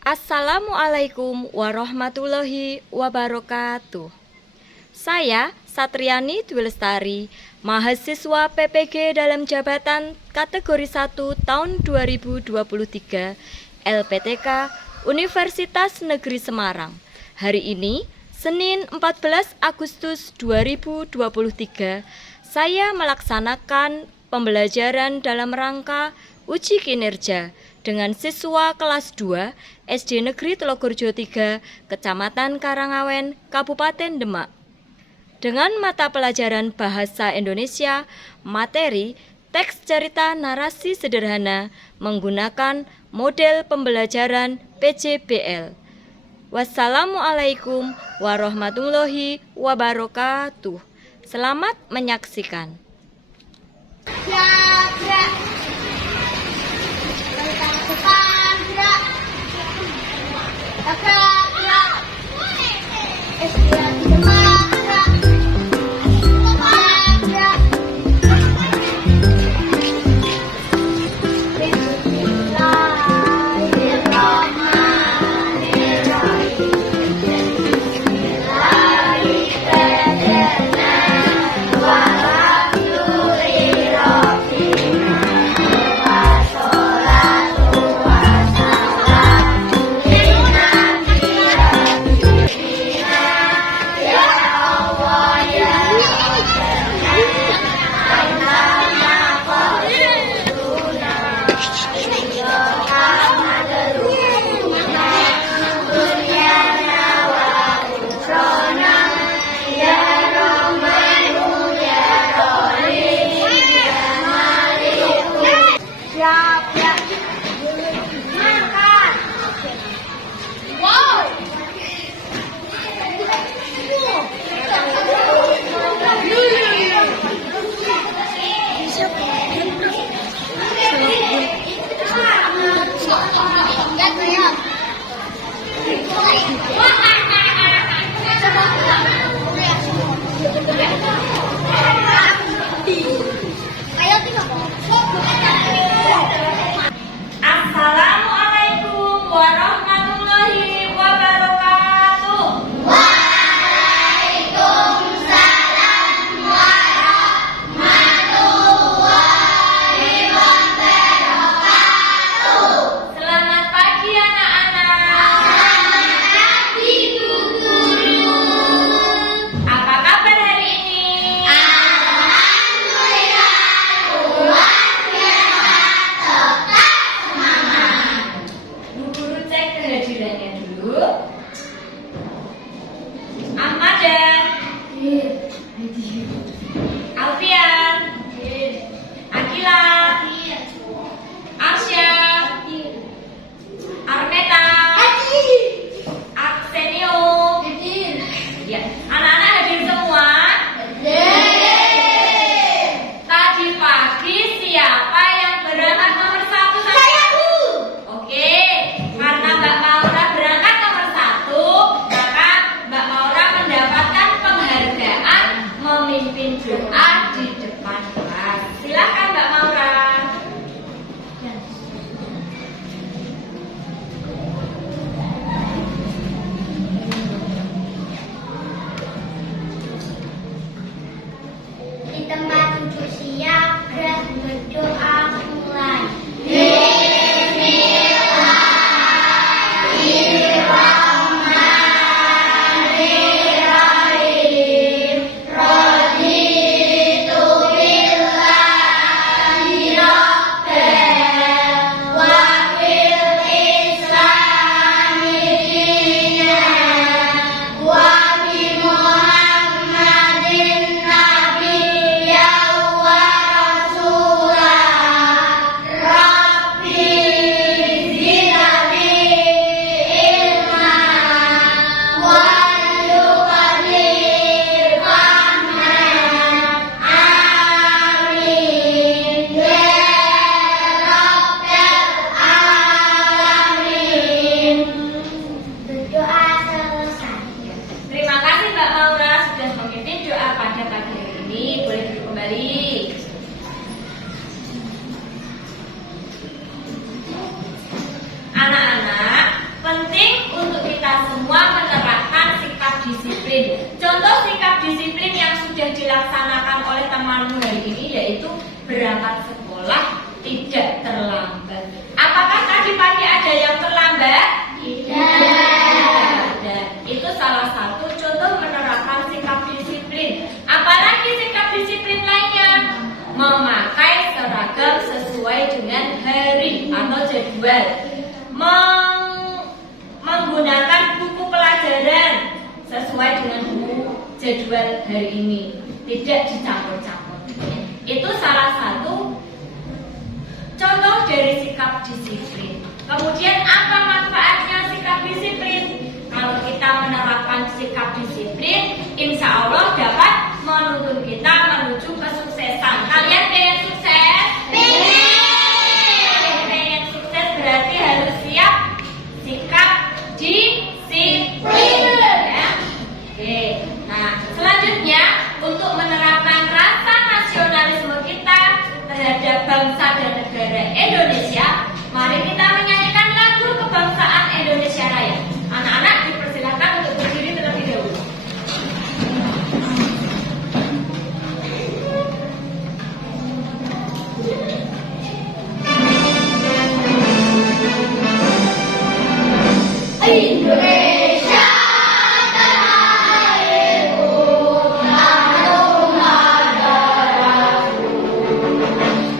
Assalamualaikum warahmatullahi wabarakatuh. Saya Satriani Dwi Lestari, mahasiswa PPG dalam jabatan kategori 1 tahun 2023 LPTK Universitas Negeri Semarang. Hari ini, Senin 14 Agustus 2023, saya melaksanakan pembelajaran dalam rangka uji kinerja dengan siswa kelas 2 SD Negeri Telogorjo 3, Kecamatan Karangawen, Kabupaten Demak. Dengan mata pelajaran Bahasa Indonesia, materi teks cerita narasi sederhana menggunakan model pembelajaran PJBL. Wassalamualaikum warahmatullahi wabarakatuh. Selamat menyaksikan. Gerak. Balik depan, gerak. Gerak. Istirahat di depan, gerak. Gerak. berangkat sekolah tidak terlambat. Apakah tadi pagi ada yang terlambat? Tidak ada. Itu salah satu contoh menerapkan sikap disiplin. Apalagi sikap disiplin lainnya? Memakai seragam sesuai dengan hari atau jadwal. Menggunakan buku pelajaran sesuai dengan buku jadwal hari ini. Tidak dicampur-campur. Itu salah satu contoh dari sikap disiplin. Kemudian apa manfaatnya sikap disiplin? Kalau kita menerapkan sikap disiplin, insya Allah dapat menuntun kita menuju kesuksesan. Kalian pengen sukses? Pengen sukses berarti harus siap sikap disiplin. Ya? Oke. Nah, selanjutnya untuk menerapkan rasa nasionalisme kita terhadap bangsa dan negara Indonesia, mari kita menyanyikan lagu kebangsaan Indonesia Raya. Anak-anak dipersilakan untuk berdiri terlebih dahulu. Indonesia tanah airku, tanah rumah darahku.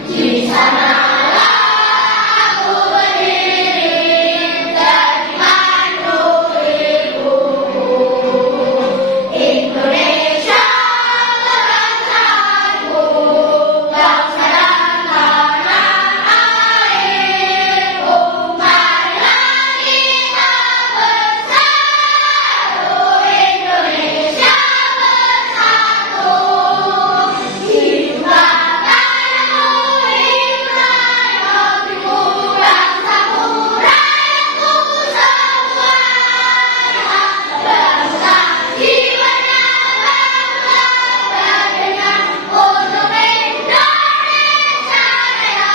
Di sanalah aku berdiri dan menuliku. Indonesia bangsaku, bangsa dan tanah airku. Marilah kita bersatu, Indonesia bersatu. Hiduplah tanahku, hiduplah negeriku, bangsaku, rakyatku semua. Bangsa jiwanya bangga berdendam untuk Indonesia Raya.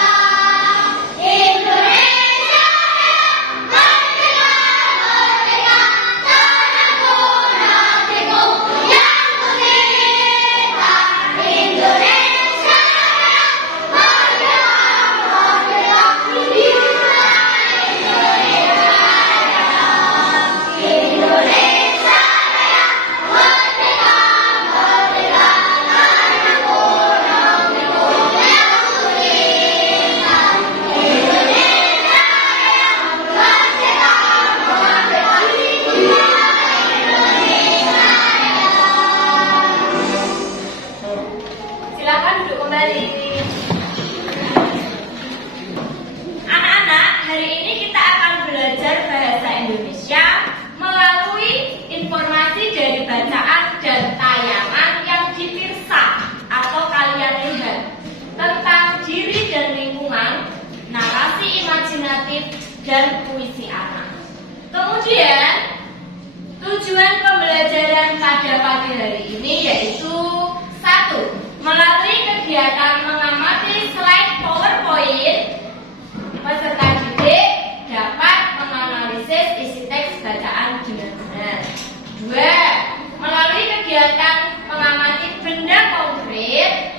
Indonesia Raya, merdeka, merdeka, tanahku, negeriku yang kucinta. Indonesia Raya, merdeka, merdeka, hiduplah Indonesia Raya. Indonesia Raya, merdeka, merdeka, tanahku, negeriku yang kucinta. Indonesia Raya, merdeka, merdeka, hiduplah Indonesia Raya. Silakan duduk kembali. Anak-anak, hari ini kita akan belajar bahasa Indonesia melalui informasi dari bacaan dan tayangan yang dipirsa atau kalian lihat tentang diri dan lingkungan, narasi imajinatif, dan puisi anak. Kemudian, tujuan pembelajaran pada pagi hari ini yaitu 1. Melalui kegiatan mengamati slide PowerPoint, peserta didik dapat menganalisis isi teks bacaan dengan benar. 2. Melalui kegiatan mengamati benda konkret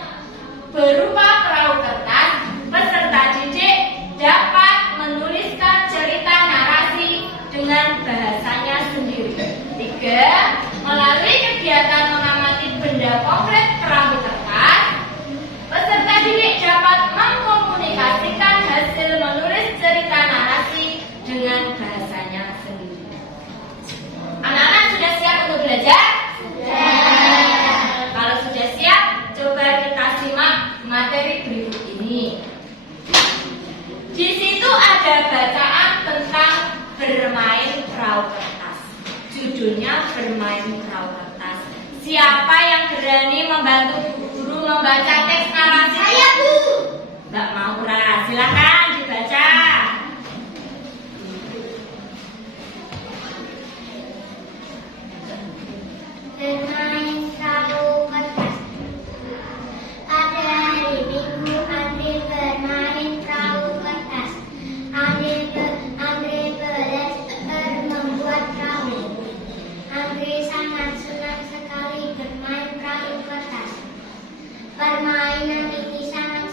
berupa perahu kertas, peserta didik dapat menuliskan cerita narasi dengan bahasanya sendiri. 3. Melalui kegiatan mengamati benda konkret perahu kertas, peserta didik dapat mengkomunikasikan hasil menulis cerita narasi dengan bahasanya sendiri. Anak-anak sudah siap untuk belajar? Kalau sudah siap, coba kita simak materi berikut ini. Di situ ada bacaan tentang bermain perahu kertas. Judulnya bermain perahu kertas. Siapa yang berani membantu Bu Guru membaca teks narasi? Saya, Bu. Mbak Maura, silakan dibaca. Bermain perahu kertas. Pada hari Minggu, Andre bermain perahu kertas. Andre belajar membuat perahu. Andre sangat senang sekali bermain perahu kertas. Permainan ini sangat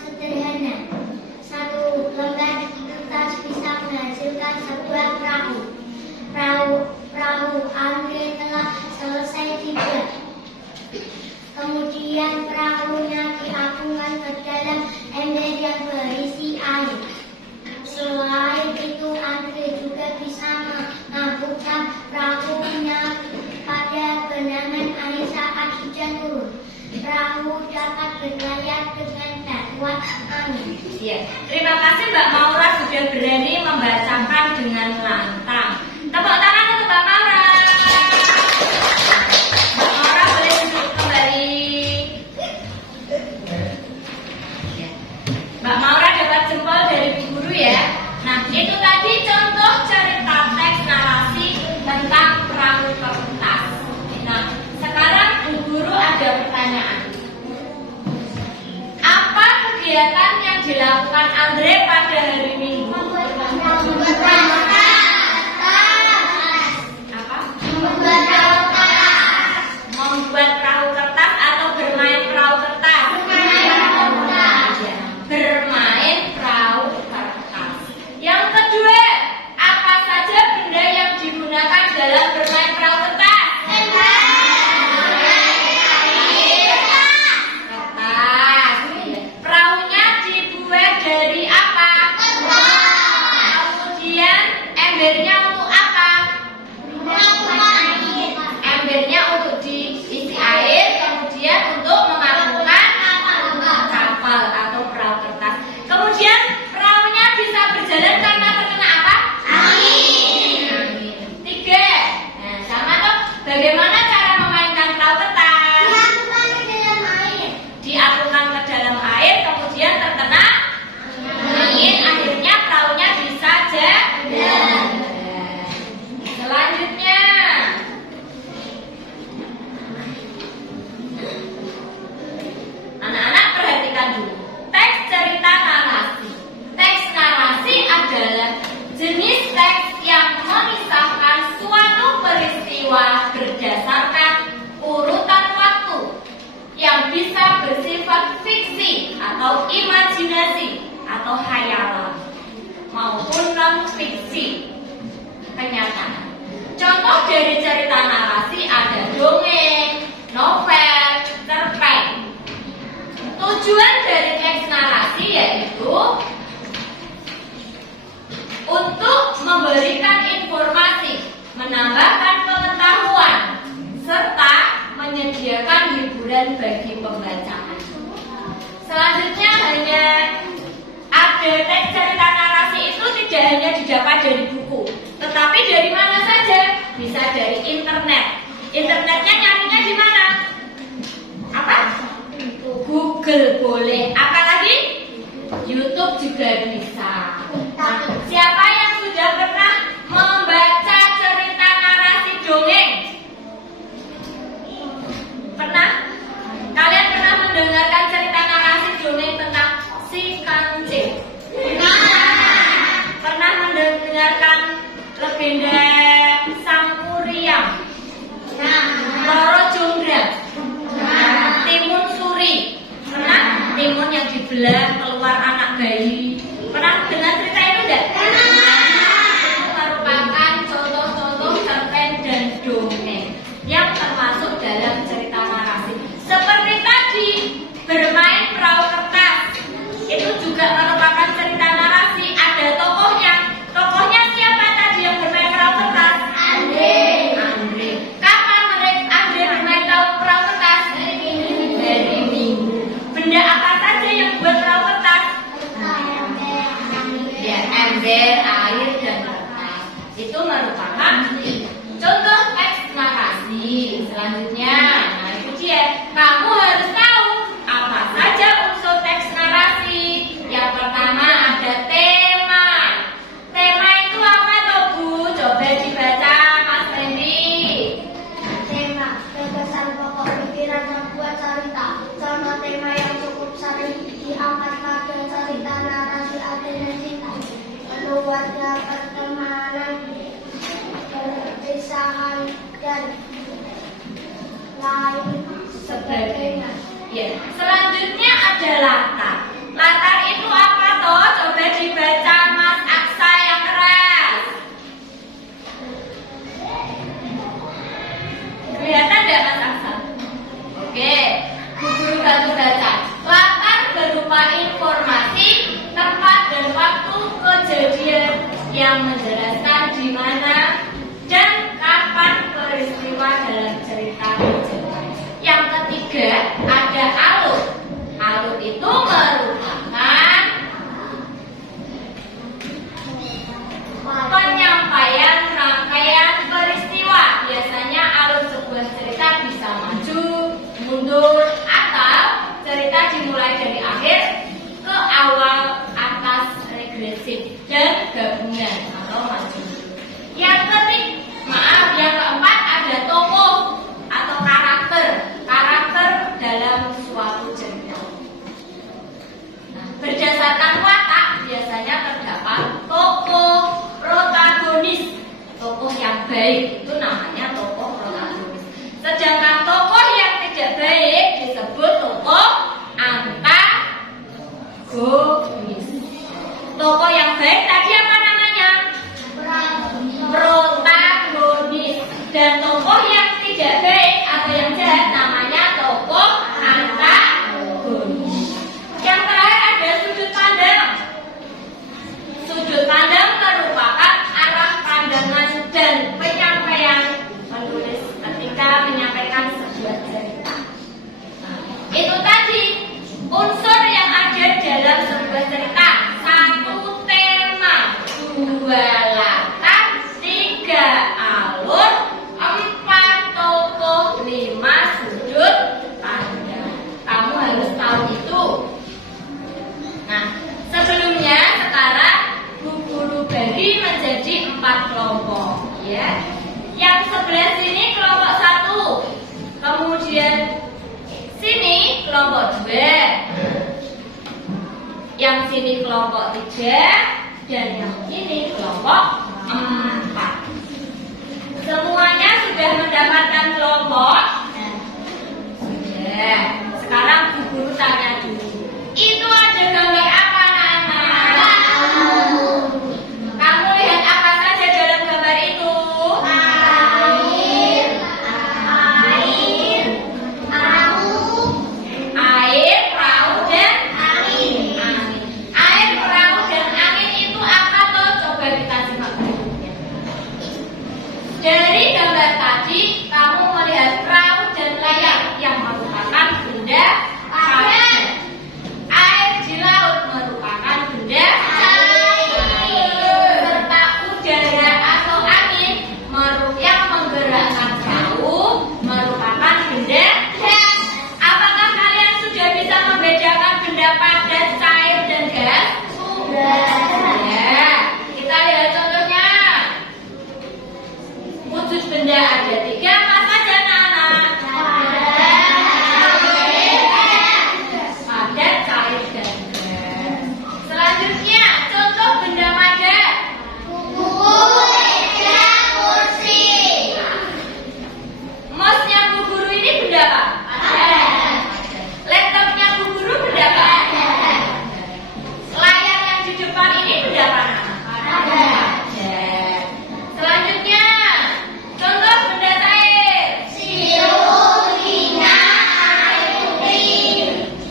Amin. Ya, terima kasih Mbak Maura sudah berani membacakan dengan lantang. Tepuk tangan untuk Mbak Maura. Mbak Maura boleh duduk kembali. Ya. Mbak Maura dapat jempol dari Bu Guru ya. Nah, itu tadi contoh cerita teks narasi tentang perahu kertas. Nah, sekarang Bu Guru ada pertanyaan. Apa kegiatan yang dilakukan Andre pada hari Minggu? Apa? Membuat perahu kertas atau bermain perahu kertas? Bermain perahu kertas. Yang kedua, apa saja benda yang digunakan dalam bermain perahu kertas? Kertas. Perahunya dibuat dari apa? Kemudian embernya untuk apa? Embernya untuk diisi air, kemudian untuk memabukkan kapal atau perahu kertas. Kemudian perahunya bisa berjalan karena terkena apa? Angin. 3. Nah, sama tuh. Bagaimana cara memainkan perahu kertas? Diapungkan ke dalam air, kemudian terkena angin, akhirnya perahunya bisa jalan. Selanjutnya, anak-anak perhatikan dulu. Teks cerita narasi. Teks narasi adalah jenis teks yang mengisahkan suatu peristiwa berdasarkan urutan waktu yang bisa bersifat fiksi atau imajinasi atau khayalan maupun non-fiksi kenyataan. Contoh dari cerita narasi ada dongeng, novel, cerpen. Tujuan dari teks narasi yaitu untuk memberikan informasi, menambahkan pengetahuan, serta menyediakan hiburan bagi pembaca. Selanjutnya hanya ada teks cerita narasi itu tidak hanya didapat dari buku, tetapi dari mana saja? Bisa dari internet. Internetnya nyarinya di mana? Apa? Google boleh. Apalagi YouTube juga bisa. Nah, siapa yang sudah pernah membaca cerita narasi dongeng? Pernah? Kalian pernah mendengarkan cerita narasi dongeng tentang si kancil? Pernah mendengarkan legenda Sang Kuryang? Roro Jonggrang? Timun Suri? Pernah? Timun yang dibelah keluar anak bayi. Pernah dengar cerita itu enggak? Itu merupakan contoh-contoh cerpen dan dongeng yang termasuk dalam cerita narasi. Seperti tadi, bermain perahu kertas itu juga merupakan cerita narasi. Ada tokohnya. Tokohnya siapa tadi yang bermain perahu kertas? Andre. Kapan Andre bermain perahu kertas? Hari Minggu. Benda apa saja yang buat perahu kertas? Ya, ember, air, dan kertas. Itu merupakan contoh teks narasi. Selanjutnya, nah itu dia. Kamu harus tahu apa saja unsur teks narasi. Yang pertama ada tema. Tema itu apa toh Bu? Coba dibaca Mas Randy. Tema, gagasan pokok pikiran yang buat cerita. Contoh tema yang cukup sering diangkat pada cerita narasi adanya cinta, keluarga, pertemanan, perpisahan, dan lain sebagainya. Ya. Selanjutnya ada latar. Latar itu apa toh? Coba dibaca Mas Aksa yang keras. Kelihatan nggak Mas Aksa? Oke, Bu Guru bantu baca. Latar berupa informasi, tempat dan waktu kejadian yang menjelaskan di mana dan kapan peristiwa dalam cerita terjadi. Yang ketiga ada alur. Alur itu merupakan baik itu namanya tokoh protagonis. Sedangkan tokoh yang tidak baik disebut tokoh antagonis. Tokoh yang baik tadi apa namanya? Protagonis. Dan tokoh yang tidak baik atau yang jahat namanya tokoh antagonis. Yang terakhir ada sudut pandang. Sudut pandang merupakan arah pandangan dan penyampaian penulis ketika menyampaikan sebuah cerita. Itu tadi unsur yang ada dalam sebuah cerita. 1 tema, 2 latar, 3 alur, 4 tokoh, 5 sudut pandang. Kamu harus tahu itu. Nah, sebelumnya sekarang Bu Guru bagi menjadi 4 kelompok, ya. Yang sebelah sini kelompok 1, kemudian sini kelompok 2, yang sini kelompok 3, dan yang ini kelompok 4. Semuanya sudah mendapatkan kelompok? Sudah. Sekarang Bu Guru tanya dulu. Itu ada gambar apa, anak-anak? Kamu lihat apa saja dalam gambar itu? Air, perahu, dan angin. Air, perahu, dan angin itu apa toh? Coba kita simak berikutnya. Dari gambar tadi, kamu melihat perahu dan layar yang merupakan benda padat. Air di laut merupakan benda air. Serta udara atau angin yang menggerakkan perahu merupakan benda gas. Apakah kalian sudah bisa membedakan benda padat, cair, dan gas? Sudah. Ya, kita lihat contohnya. Wujud benda ada 3 apa saja, anak-anak? Padat, cair, dan gas. Selanjutnya, contoh benda padat. Mouse-nya Bu Guru ini benda apa? Laptopnya Bu Guru benda apa? Layar yang di depan ini benda apa? Selanjutnya, contoh benda cair.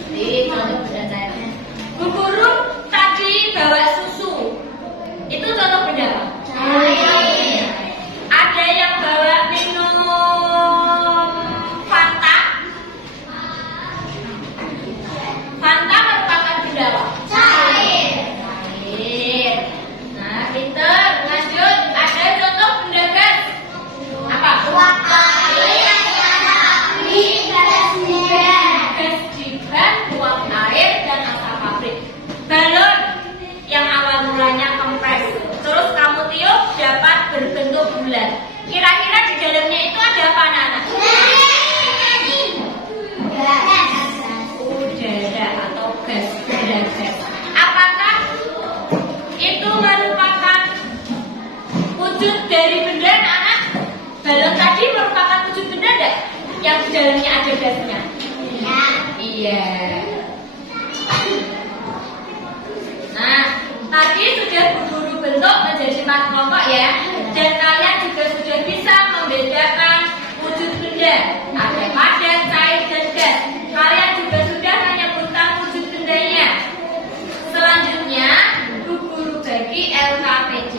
Ini contoh benda cair. Bu Guru tadi bawa susu. Itu contoh benda apa? Ada yang bawa minum Fanta. Fanta merupakan benda apa? Cair. Nah, pinter. Lanjut. Ada contoh benda gas. Apa? Gas jiban, uap air, dan asap pabrik. Balon yang awal mulanya kempes, terus kamu tiup dapat berbentuk bulat. Kira-kira di dalamnya itu ada apa, anak-anak? Udara atau gas, benda gas. Apakah itu merupakan wujud dari benda, anak-anak? Balon tadi merupakan wujud benda enggak? Yang di dalamnya ada gasnya? Iya. Nah, tadi sudah Bu Guru bentuk menjadi 4 kelompok ya. Dan kalian juga sudah bisa membedakan wujud benda. Ada padat, cair, dan gas. Kalian juga sudah menyebutkan wujud bendanya. Selanjutnya, Bu Guru bagi LKPD.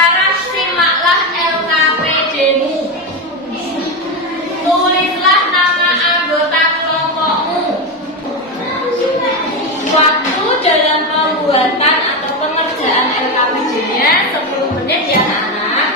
Sekarang simaklah LKPD-mu. Tulislah nama anggota kelompokmu. Waktu dalam pembuatan atau pengerjaan LKPD-nya 10 menit ya anak-anak.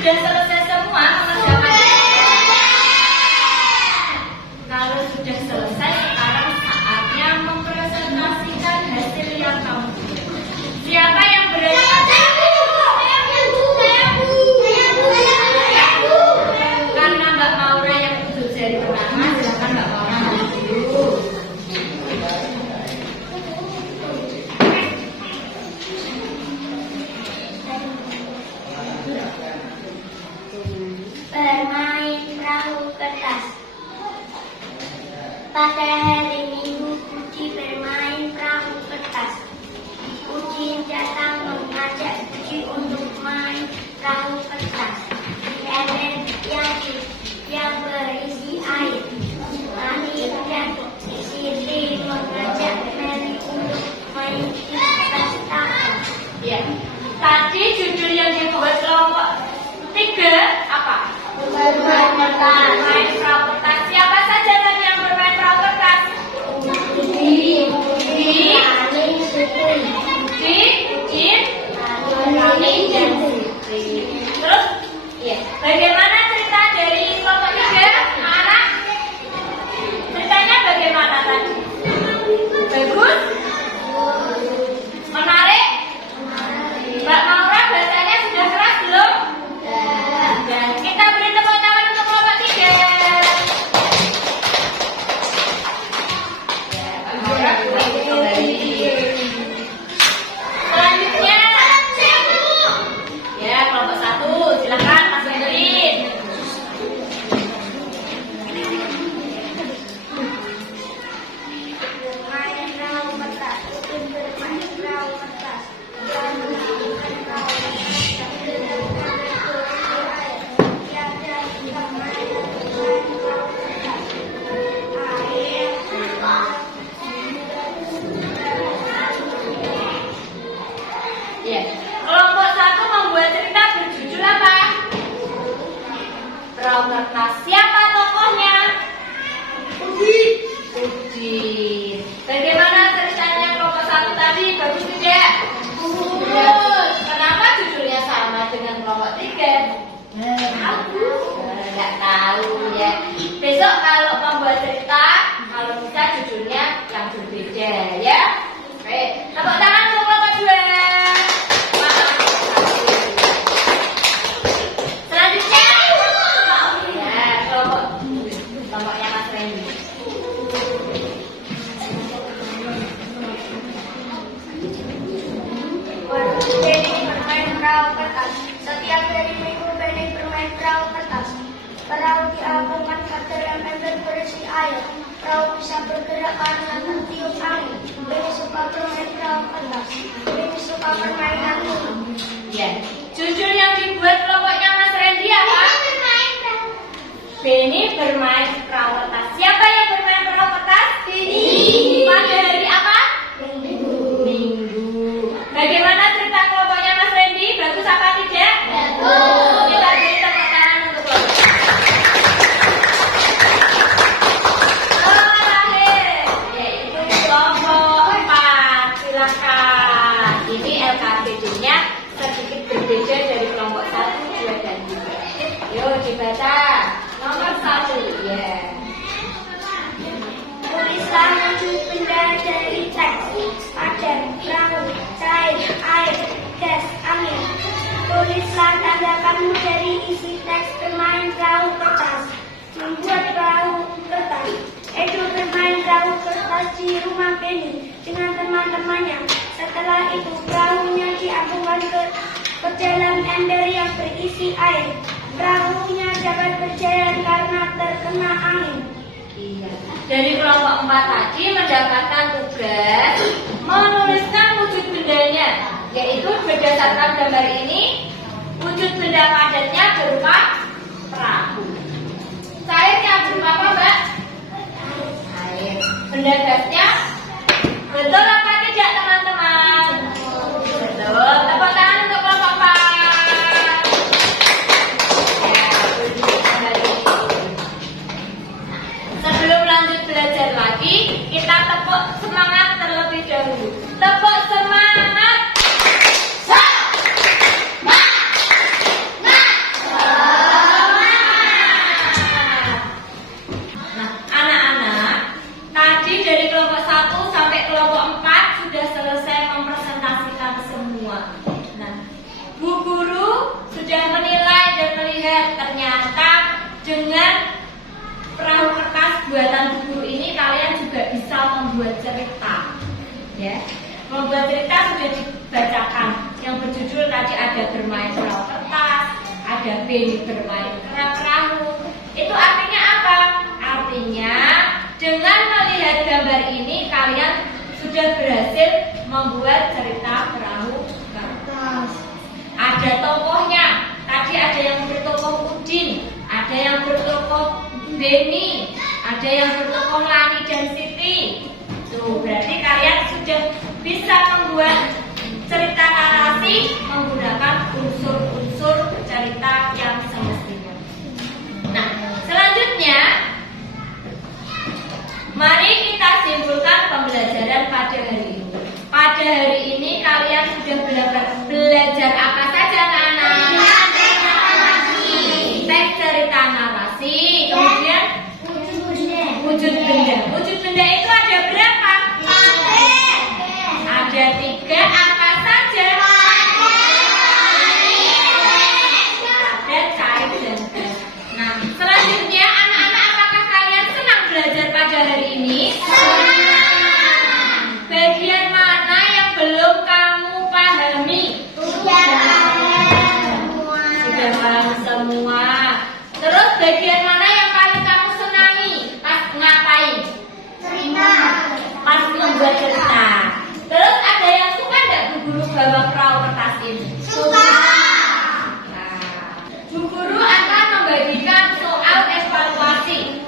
Sudah selesai semua mengerjakan? Kalau sudah selesai, sekarang saatnya mempresentasikan hasil yang kamu buat. Siapa yang berani? Karena Mbak Maura yang duduk seri pertama, silakan Mbak Maura maju dulu. Bermain perahu kertas. Pada hari Minggu, Puji bermain perahu kertas. Puji datang mengajak Puji untuk main perahu kertas di ember yang berisi air. Mari dan Siti mengajak Mary untuk main investasi. Ya. Tadi judul yang dibuat kelompok 3 apa? Bermain kertas. Bermain perahu kertas. Siapa saja tadi yang bermain perahu kertas? Terus, ya. Bagaimana cerita dari kelompok 3? Anak? Ceritanya bagaimana tadi? Bagus? Menarik? Mbak Maura bahasanya sudah keras belum? Dan kita beri tepuk tangan untuk kelompok 3. Ya, Mbak Maura sudah kembali. Selanjutnya, ya kelompok 1, silakan Mas Hendrin. Bermain perahu kertas. Bermain perahu kertas. Bermain perahu Ya. Kelompok 1 membuat cerita berjudul apa? Perahu kertas. Siapa tokohnya? Puji. Bagaimana ceritanya kelompok 1 tadi? Bagus tidak? Bagus. Kenapa judulnya sama dengan kelompok 3? Nggak tahu ya. Besok kalau membuat cerita, kalau bisa judulnya yang berbeda ya. Oke, tepuk tangan untuk kelompok 2. Selanjutnya, ya kelompoknya Mas Randy. Benny bermain perahu kertas. Setiap hari Minggu Benny bermain perahu kertas. Perahu diapungkan ke dalam ember berisi air. Perahu bisa bergerak karena tertiup angin. Benny suka bermain perahu kertas. Benny suka permainan ini. Ya, judul yang dibuat kelompoknya Mas Randy apa? Benny bermain perahu kertas. Siapa yang bermain perahu kertas? Benny. Pada hari apa? Minggu. Bagaimana cerita kelompoknya Mas Randy? Bagus apa tidak? Bagus. Kita beri tepuk tangan untuk kelompok. kamu dari isi teks bermain perahu kertas. Membuat perahu kertas. Edo bermain perahu kertas di rumah Penny dengan teman-temannya. Setelah itu perahunya diambungkan ke dalam ember yang berisi air. Perahunya dapat berjalan karena terkena angin. Dari kelompok 4 tadi mendapatkan tugas menuliskan wujud bendanya, yaitu berdasarkan gambar ini wujud benda padatnya berupa perahu. Cairnya berupa apa, Mbak? Air. Benda gasnya betul apa tidak, teman-teman? Betul. Tepuk tangan untuk kelompok 4. Sebelum lanjut belajar lagi, kita tepuk semangat terlebih dahulu. Tepuk semangat. Nah, anak-anak, tadi dari kelompok 1 sampai kelompok 4 sudah selesai mempresentasikan semua. Nah, Bu Guru sudah menilai dan melihat ternyata dengan perahu kertas buatan Bu Guru ini kalian juga bisa membuat cerita, ya. Membuat cerita sudah dibacakan. Yang berjudul tadi ada bermain perahu kertas, ada Penny bermain perahu. Itu artinya apa? Artinya dengan melihat gambar ini kalian sudah berhasil membuat cerita perahu kertas. Ada tokohnya. Tadi ada yang bertokoh Udin, ada yang bertokoh Benny, ada yang bertokoh Lani dan Siti. Tuh, berarti kalian sudah bisa membuat cerita narasi menggunakan unsur-unsur cerita yang semestinya. Nah, selanjutnya mari kita simpulkan pembelajaran pada hari ini. Pada hari ini kalian sudah belajar apa saja, anak-anak? Teks cerita narasi, kemudian wujud benda. Wujud benda itu ada berapa? Ada 3. Apa saja? Ada cair dan gas. Nah, selanjutnya anak-anak, apakah kalian senang belajar pada hari ini? Bagian mana yang belum kamu pahami? Sudah paham semua. Terus bagian mana yang paling kamu senangi? Pas ngapain? Cerita. Pas membuat cerita. Terus ada yang suka nggak Bu Guru bawa perahu kertas ini? Suka. Nah, Bu Guru akan membagikan soal evaluasi.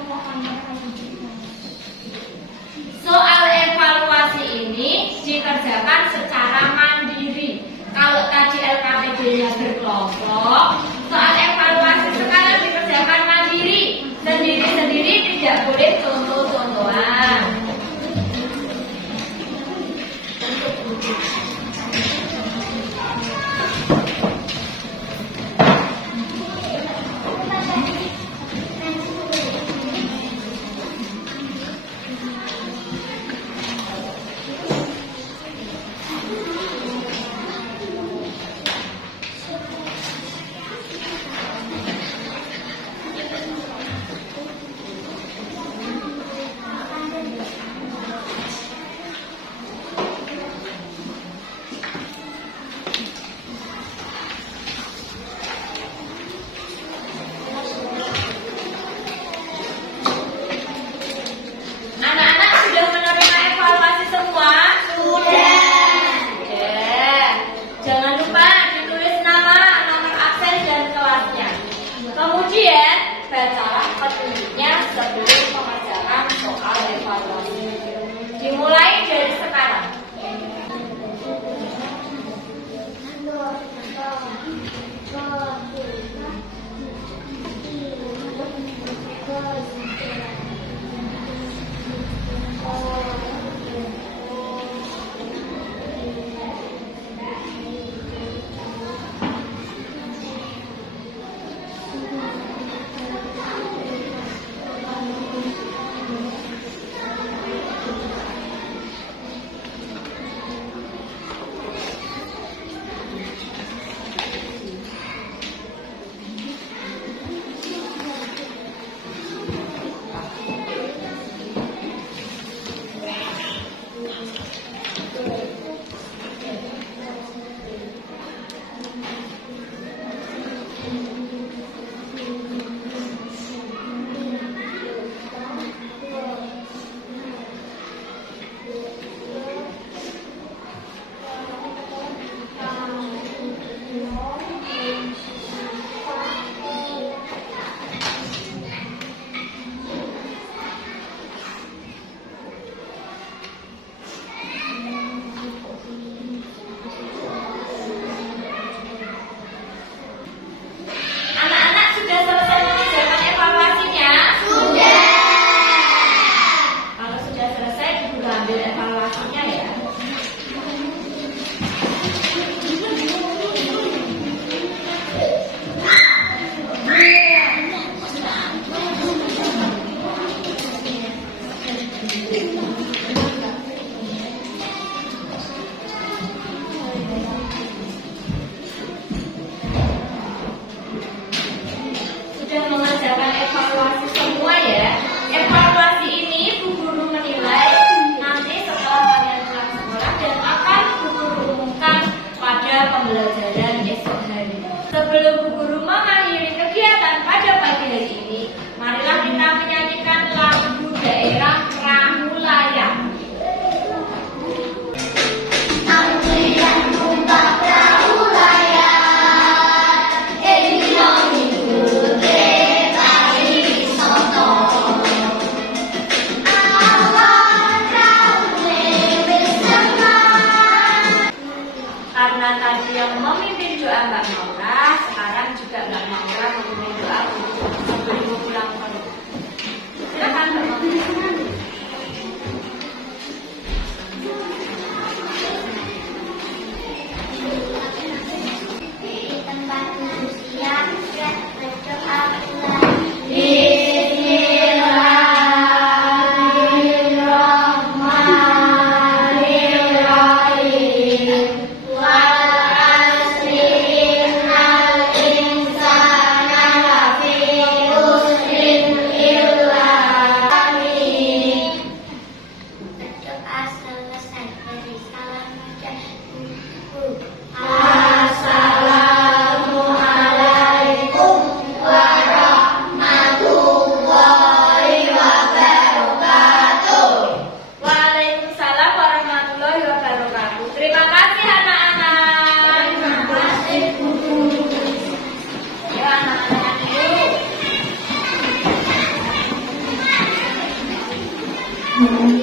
Hari